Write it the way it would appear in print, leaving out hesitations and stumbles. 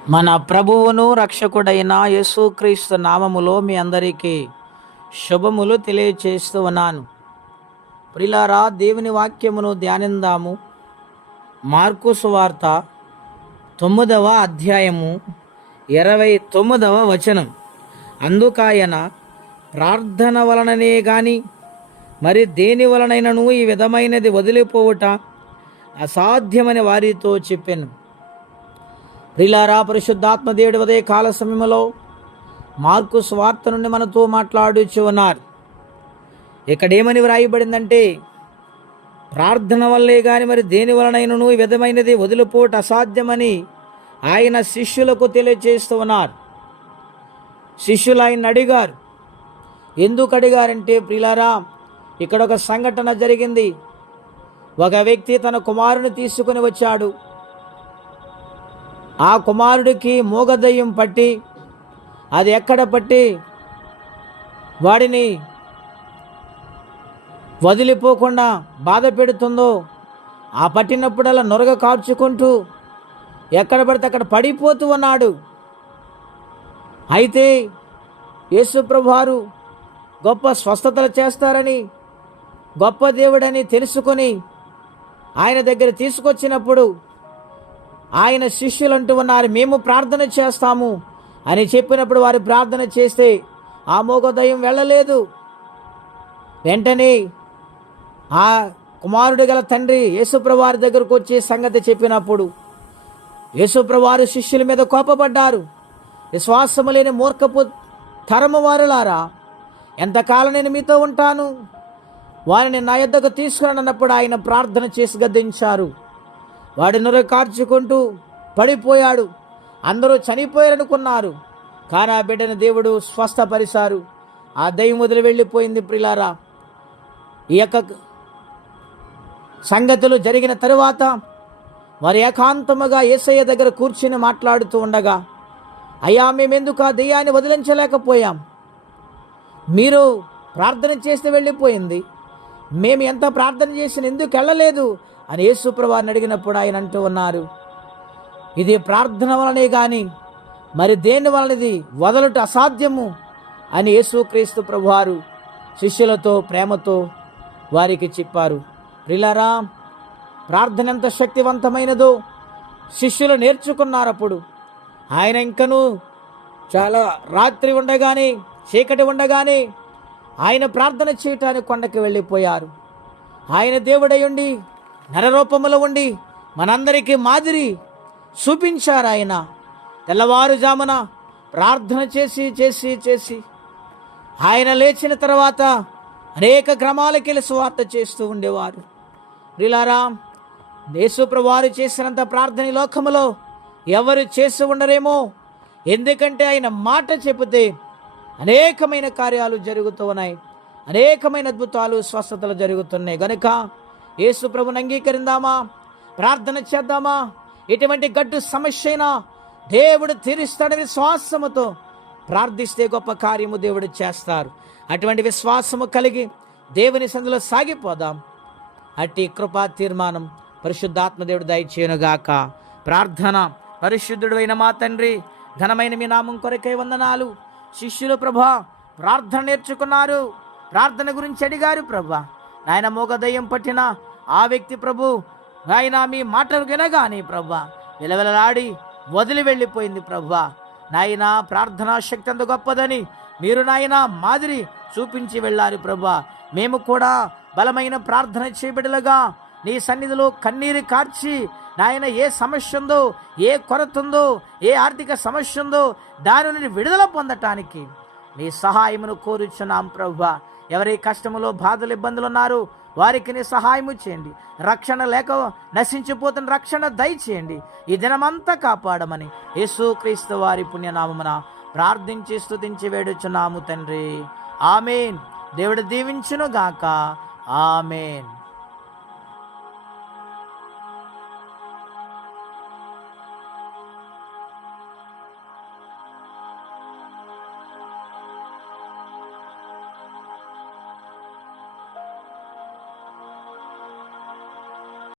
మన ప్రభువును రక్షకుడైన యేసుక్రీస్తు నామములో మీ అందరికీ శుభములు తెలియచేస్తూ ఉన్నాను. ప్రియులారా, దేవుని వాక్యమును ధ్యానిందాము. మార్కు సువార్త 9వ అధ్యాయము 29వ వచనం. అందుకాయన ప్రార్థన వలననే గాని మరి దేని వలనైనను ఈ విధమైనది వదిలిపోవుట అసాధ్యమని వారితో చెప్పాను. ప్రియులారా, పరిశుద్ధాత్మ దేవుడి ఉదయ కాల సమయంలో మార్కు స్వార్త నుండి మనతో మాట్లాడుచు ఉన్నారు. ఇక్కడేమని వ్రాయబడిందంటే, ప్రార్థన వల్లే గాని మరి దేని వలనైనను ఈ విధమైనది వదిలిపోవట అసాధ్యమని ఆయన శిష్యులకు తెలియజేస్తూ ఉన్నారు. శిష్యులు ఆయన అడిగారు. ఎందుకు అడిగారంటే, ప్రియులారా, ఇక్కడ ఒక సంఘటన జరిగింది. ఒక వ్యక్తి తన కుమారుని తీసుకుని వచ్చాడు. ఆ కుమారుడికి మూగదయ్యం పట్టి, అది ఎక్కడ పట్టి వాడిని వదిలిపోకుండా బాధ పెడుతుందో, ఆ పట్టినప్పుడల్లా నొరగ కార్చుకుంటూ ఎక్కడ పడితే అక్కడ పడిపోతూ ఉన్నాడు. అయితే యేసుప్రభువారు గొప్ప స్వస్థతలు చేస్తారని, గొప్ప దేవుడని తెలుసుకొని ఆయన దగ్గర తీసుకొచ్చినప్పుడు ఆయన శిష్యులు అంటూ ఉన్నారు, మేము ప్రార్థన చేస్తాము అని చెప్పినప్పుడు వారు ప్రార్థన చేస్తే ఆ మూగదయ్యం వెళ్ళలేదు. వెంటనే ఆ కుమారుడు గల తండ్రి యేసుప్రభువారి దగ్గరకు వచ్చి సంగతి చెప్పినప్పుడు యేసుప్రభువారు శిష్యుల మీద కోపపడ్డారు. విశ్వాసము లేని మూర్ఖపు తరము వారులారా, ఎంతకాలం నేను మీతో ఉంటాను, వారిని నా యొద్దకు తీసుకుని అన్నప్పుడు ఆయన ప్రార్థన చేసి గద్దించారు. వాడి నొర కార్చుకుంటూ పడిపోయాడు. అందరూ చనిపోయారనుకున్నారు, కానీ ఆ బిడ్డను దేవుడు స్వస్థపరిచారు. ఆ దయ్యం వదిలి వెళ్ళిపోయింది. ప్రియులారా, ఈ యొక్క సంగతులు జరిగిన తరువాత వారు ఏకాంతముగా యేసయ్య దగ్గర కూర్చుని మాట్లాడుతూ ఉండగా, అయ్యా, మేమెందుకు ఆ దెయ్యాన్ని వదిలించలేకపోయాం? మీరు ప్రార్థన చేస్తే వెళ్ళిపోయింది, మేము ఎంత ప్రార్థన చేసిన ఎందుకు వెళ్ళలేదు అని యేసుప్రభువారిని అడిగినప్పుడు ఆయన అంటూ ఉన్నారు, ఇది ప్రార్థన వలనే గాని మరి దేని వలనది వదలుట అసాధ్యము అని యేసుక్రీస్తు ప్రభువారు శిష్యులతో ప్రేమతో వారికి చెప్పారు. ప్రియులారా, ప్రార్థన ఎంత శక్తివంతమైనదో శిష్యులు నేర్చుకున్నారు. అప్పుడు ఆయన ఇంకనూ చాలా రాత్రి ఉండగానే, చీకటి ఉండగానే ఆయన ప్రార్థన చేయటానికి కొండకి వెళ్ళిపోయారు. ఆయన దేవుడై ఉండి నరరూపములో ఉండి మనందరికీ మాదిరి చూపించారు. ఆయన తెల్లవారుజామున ప్రార్థన చేసి చేసి చేసి ఆయన లేచిన తర్వాత అనేక గ్రామాలకి వెళ్ళి సువార్త చేస్తూ ఉండేవారు. ప్రియులారా, యేసుప్రభువారు చేసినంత ప్రార్థన ఈ లోకములో ఎవరు చేసి ఉండరేమో. ఎందుకంటే ఆయన మాట చెబితే అనేకమైన కార్యాలు జరుగుతూ ఉన్నాయి, అనేకమైన అద్భుతాలు స్వస్థతలు జరుగుతున్నాయి. గనుక యేసు ప్రభుని అంగీకరిందామా, ప్రార్థన చేద్దామా. ఎటువంటి గడ్డు సమస్య అయినా దేవుడు తీరుస్తాడని విశ్వాసముతో ప్రార్థిస్తే గొప్ప కార్యము దేవుడు చేస్తారు. అటువంటి విశ్వాసము కలిగి దేవుని సందులో సాగిపోదాం. అట్టి కృపా తీర్మానం పరిశుద్ధాత్మ దేవుడు దయచేయునుగాక. ప్రార్థన. పరిశుద్ధుడు అయిన మా తండ్రి, ఘనమైన మీ నామం కొరకై వందనాలు. శిష్యులు ప్రభా ప్రార్థన నేర్చుకున్నారు, ప్రార్థన గురించి అడిగారు ప్రభా. నాయన మూగదయ్యం పట్టిన ఆ వ్యక్తి ప్రభు నాయన మీ మాటలు వినగానే ప్రభా విలవిలలాడి వదిలి వెళ్ళిపోయింది ప్రభా. నాయన ప్రార్థనా శక్తి అంత గొప్పదని మీరు నాయన మాదిరి చూపించి వెళ్ళారు ప్రభా. మేము కూడా బలమైన ప్రార్థన చేయబడినగా నీ సన్నిధిలో కన్నీరు కార్చి నాయన ఏ సమస్య ఉందో, ఏ కొరత ఉందో, ఏ ఆర్థిక సమస్య ఉందో దాని నుండి విడుదల పొందటానికి నీ సహాయమును కోరుచున్నాం ప్రభువా. ఎవరి కష్టములో బాధలు ఇబ్బందులు ఉన్నారు వారికి నీ సహాయము చేయండి. రక్షణ లేక నశించిపోతున్న రక్షణ దయచేయండి. ఈ దినమంతా కాపాడమని యేసుక్రీస్తు వారి పుణ్యనామమున ప్రార్థించి స్తుతించి వేడుచున్నాము తండ్రి. ఆమేన్. దేవుడు దీవించును గాక. ఆమేన్.